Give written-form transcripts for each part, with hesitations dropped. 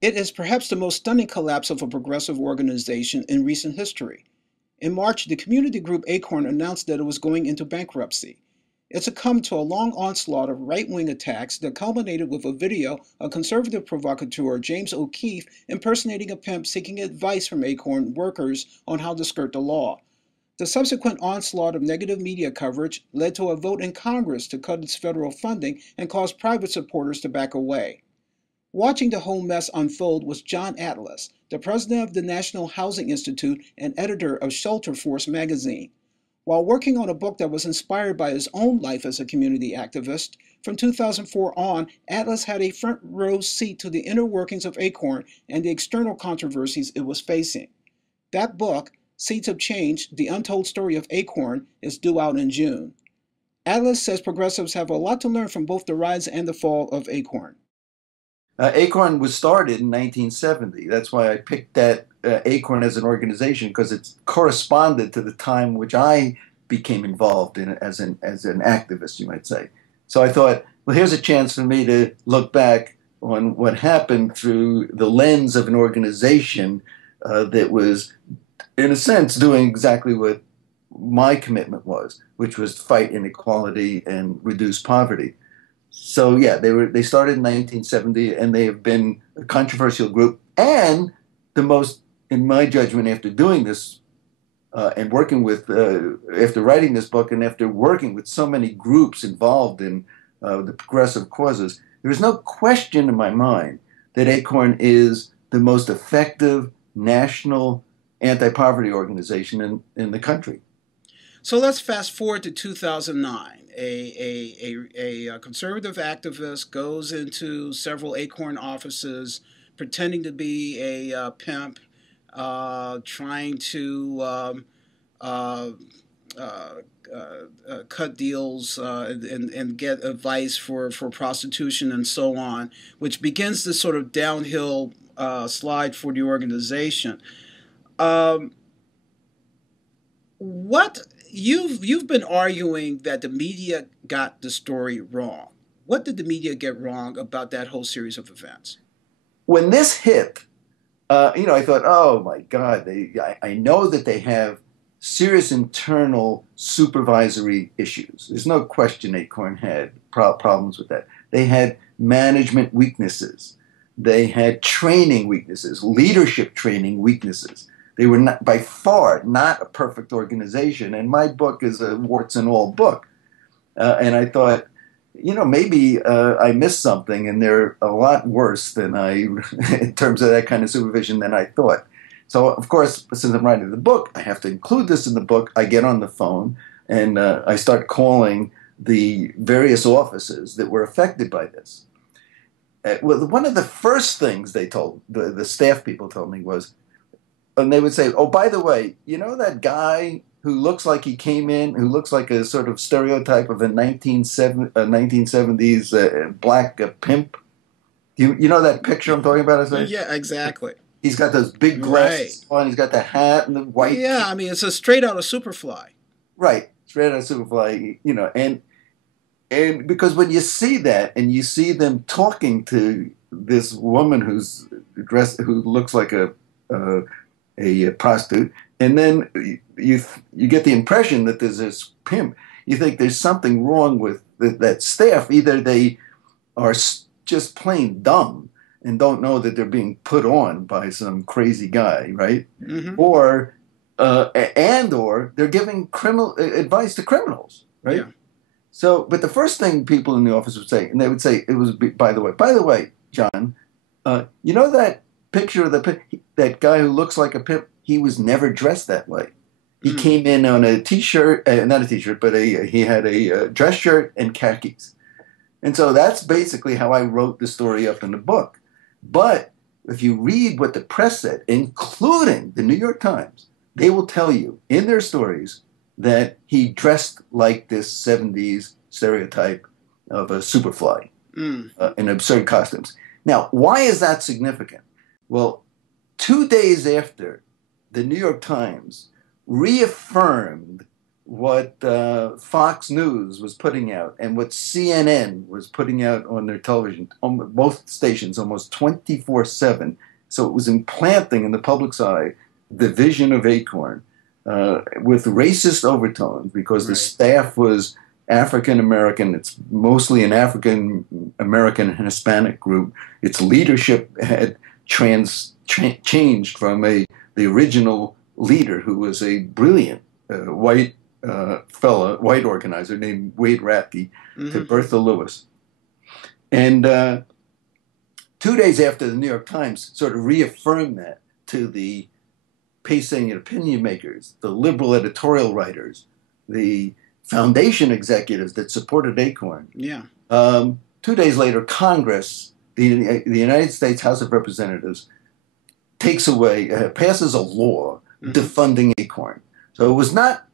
It is perhaps the most stunning collapse of a progressive organization in recent history. In March, the community group ACORN announced that it was going into bankruptcy. It succumbed to a long onslaught of right wing attacks that culminated with a video of conservative provocateur James O'Keefe impersonating a pimp seeking advice from ACORN workers on how to skirt the law. The subsequent onslaught of negative media coverage led to a vote in Congress to cut its federal funding and caused private supporters to back away. Watching the whole mess unfold was John Atlas, the president of the National Housing Institute and editor of Shelter Force magazine. While working on a book that was inspired by his own life as a community activist, from 2004 on, Atlas had a front row seat to the inner workings of ACORN and the external controversies it was facing. That book, Seeds of Change: The Untold Story of ACORN, is due out in June. Atlas says progressives have a lot to learn from both the rise and the fall of ACORN. ACORN was started in 1970. That's why I picked that ACORN as an organization, because it corresponded to the time which I became involved in it as an activist, you might say. So I thought, well, here's a chance for me to look back on what happened through the lens of an organization that was, in a sense, doing exactly what my commitment was, which was fight inequality and reduce poverty. So yeah, they started in 1970, and they have been a controversial group, and the most, in my judgment, after doing this and working with, after writing this book, and after working with so many groups involved in the progressive causes, there is no question in my mind that ACORN is the most effective national anti-poverty organization in the country. So let's fast forward to 2009. A conservative activist goes into several ACORN offices pretending to be a pimp, trying to uh, cut deals and get advice for prostitution and so on, which begins this sort of downhill slide for the organization. Um, what you've been arguing that the media got the story wrong. What did the media get wrong about that whole series of events? When this hit, I thought, oh my God, I know that they have serious internal supervisory issues. There's no question ACORN had problems with that. They had management weaknesses. They had training weaknesses, leadership training weaknesses. They were not, by far not a perfect organization. And my book is a warts and all book. And I thought, maybe I missed something, and they're a lot worse than in terms of that kind of supervision than I thought. So, of course, since I'm writing the book, I have to include this in the book. I get on the phone and I start calling the various offices that were affected by this. Well, one of the first things they told, the staff people told me was, and they would say, oh, by the way, you know that guy who looks like he came in, who looks like a sort of stereotype of a 1970s black pimp? You know that picture I'm talking about? Yeah, exactly. He's got those big glasses on. He's got the hat and the white. Yeah, I mean, it's a straight out of Superfly. Right, straight out of Superfly. And because when you see that and you see them talking to this woman who's dressed, who looks like a prostitute, and then you get the impression that there's this pimp. You think there's something wrong with that staff. Either they are just plain dumb and don't know that they're being put on by some crazy guy, right? Mm-hmm. Or they're giving criminal advice to criminals, right? Yeah. So, but the first thing people in the office would say, and they would say, it was, by the way, John, you know that picture of that guy who looks like a pimp? He was never dressed that way. He came in on a t-shirt, not a t-shirt, but he had a dress shirt and khakis. And so that's basically how I wrote the story up in the book. But if you read what the press said, including the New York Times, they will tell you in their stories that he dressed like this 70s stereotype of a Superfly in absurd costumes. Now, why is that significant? Well, 2 days after the New York Times reaffirmed what Fox News was putting out and what CNN was putting out on their television, on both stations, almost 24/7. So it was implanting in the public's eye the vision of ACORN with racist overtones because the Right. staff was African American. It's mostly an African American and Hispanic group. Its leadership had changed from the original leader, who was a brilliant white white organizer named Wade Ratke, to Hmm. Bertha Lewis. And 2 days after the New York Times sort of reaffirmed that to the pacing and opinion makers, the liberal editorial writers, the foundation executives that supported ACORN, Yeah. 2 days later, Congress, the United States House of Representatives, passes a law Hmm. defunding ACORN. So it was not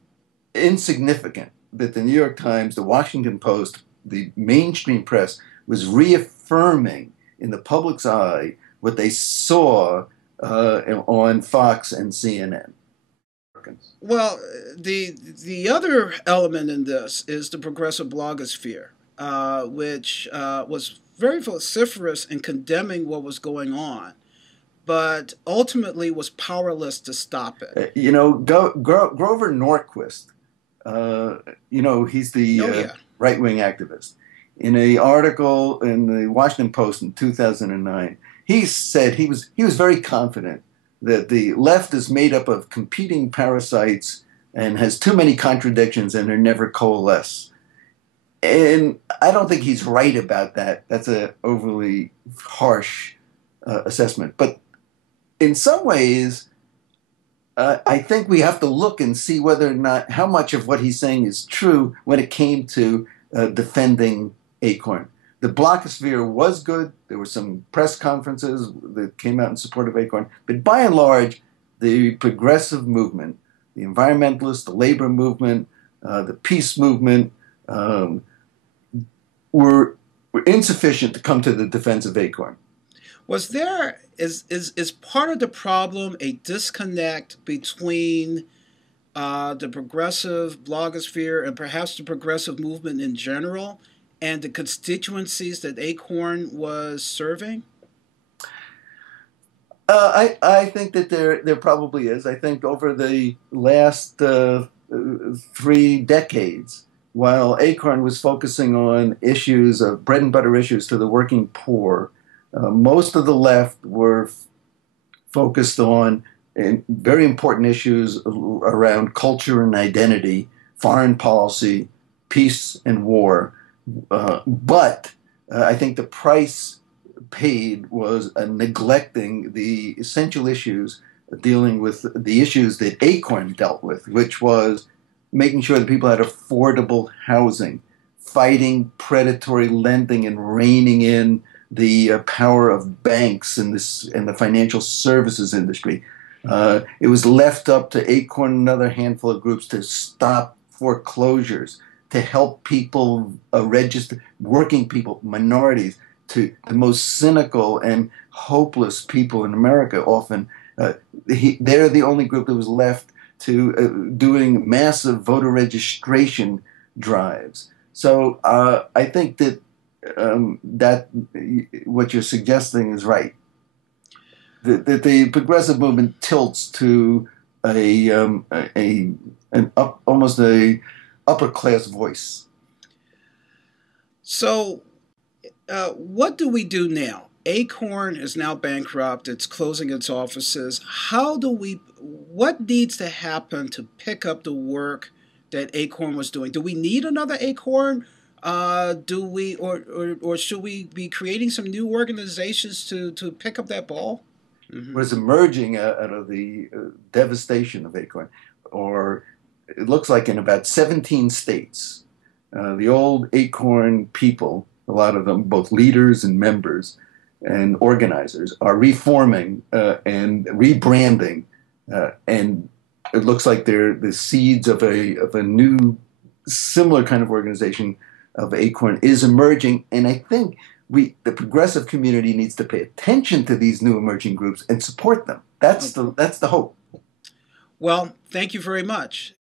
insignificant that the New York Times, the Washington Post, the mainstream press was reaffirming in the public's eye what they saw on Fox and CNN. Well, the other element in this is the progressive blogosphere, which was very vociferous in condemning what was going on, but ultimately was powerless to stop it. Grover Norquist, he's the Oh yeah. right wing activist. In an article in the Washington Post in 2009, he said he was very confident that the left is made up of competing parasites and has too many contradictions and they never coalesce. And I don't think he's right about that. That's an overly harsh assessment. But in some ways, I think we have to look and see whether or not how much of what he's saying is true when it came to defending ACORN. The blogosphere was good. There were some press conferences that came out in support of ACORN. But by and large, the progressive movement, the environmentalists, the labor movement, the peace movement, um, were insufficient to come to the defense of ACORN. Was there is part of the problem a disconnect between the progressive blogosphere and perhaps the progressive movement in general and the constituencies that ACORN was serving? I think that there probably is. I think over the last 3 decades, while ACORN was focusing on issues of bread and butter issues to the working poor, most of the left were focused on very important issues around culture and identity, foreign policy, peace and war. But I think the price paid was neglecting the essential issues dealing with the issues that ACORN dealt with, which was making sure that people had affordable housing, fighting predatory lending and reining in the power of banks and the financial services industry. It was left up to ACORN and another handful of groups to stop foreclosures, to help people register, working people, minorities, to the most cynical and hopeless people in America. Often, they're the only group that was left to doing massive voter registration drives. So I think that what you're suggesting is right. That the progressive movement tilts to almost a upper class voice. So, what do we do now? ACORN is now bankrupt. It's closing its offices. What needs to happen to pick up the work that ACORN was doing? Do we need another ACORN? Or should we be creating some new organizations to pick up that ball? Hmm. What is emerging out of the devastation of ACORN, or it looks like in about 17 states, the old ACORN people, a lot of them, both leaders and members and organizers, are reforming and rebranding, and it looks like they're the seeds of a new, similar kind of organization of ACORN is emerging, and I think the progressive community needs to pay attention to these new emerging groups and support them. That's the hope. Well, thank you very much.